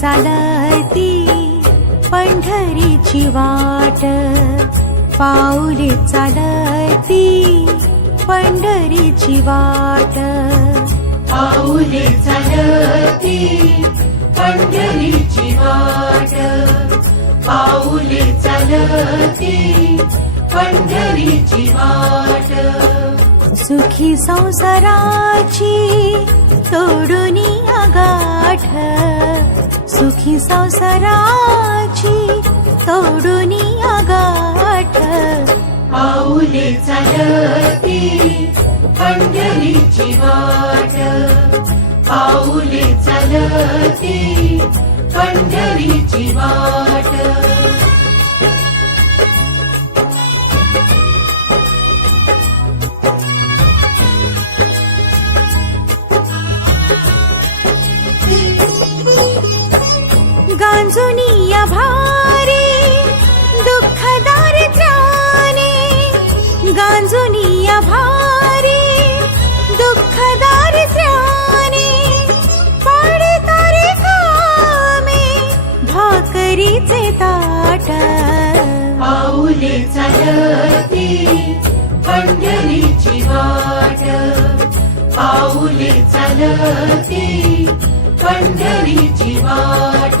चालती पंढरीची वाट, पाऊले चालती पंढरीची वाट, पाऊले चालती पंढरीची वाट, पाऊले चालती पंढरीची वाट. सुखी संसाराची तोडूनी गाठ, सुखी संसाराची तोडूनी गाठ, पाऊले चालती पंढरीची वाट, पाऊले चालती पंढरीची वाट. गांजुनिया भारी दुःख दारिद्र्याने, गांजुनिया भारी दुःख दारिद्र्याने, पडतारे कामे भाकरीचे ताट, पाऊले चालती पंढरीची वाट, पाऊले चालती पंढरीची वाट.